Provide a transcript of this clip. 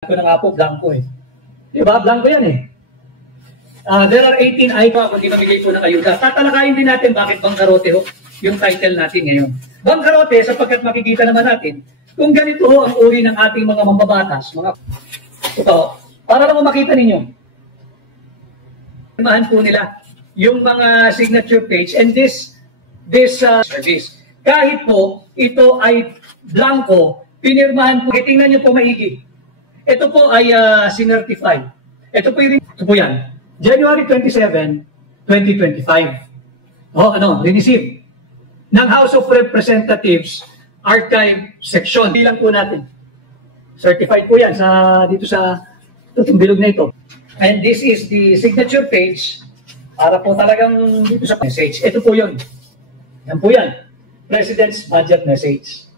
Ito na nga po, blanco eh. Diba? Blanco yan eh. There are 18 icons kung di mamigay po ng ayuda. Tatalakayin din natin bakit bangkarote ho, yung title natin ngayon. Bangkarote, sapagkat makikita naman natin, kung ganito ho ang uri ng ating mga mambabatas, ito, para lang makita ninyo, imahan po nila yung mga signature page and this service. Kahit po ito ay blanco, pinirmahan po, tingnan nyo po maigi. Ito po ay sinertify. Ito po yan. January 27, 2025. Receive ng House of Representatives Archive Section. Bilang po natin. Certified po yan dito sa itong bilog na ito. And this is the signature page para po talagang dito sa message. Ito po yun. Yan po yan. President's Budget Message.